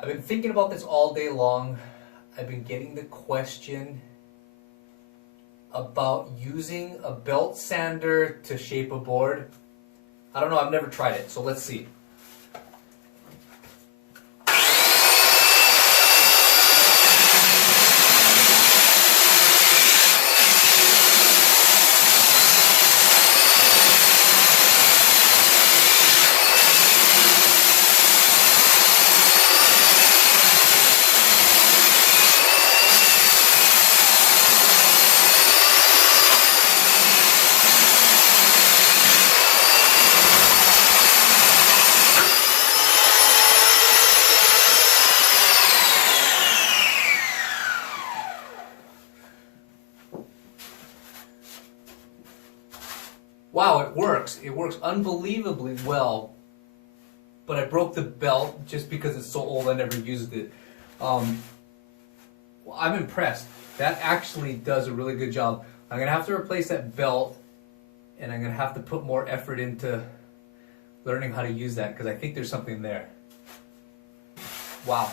I've been thinking about this all day long. I've been getting the question about using a belt sander to shape a board. I don't know, I've never tried it, so let's see. Wow, it works. It works unbelievably well. But I broke the belt just because it's so old I never used it. Well, I'm impressed. That actually does a really good job. I'm going to have to replace that belt, and I'm going to have to put more effort into learning how to use that because I think there's something there. Wow.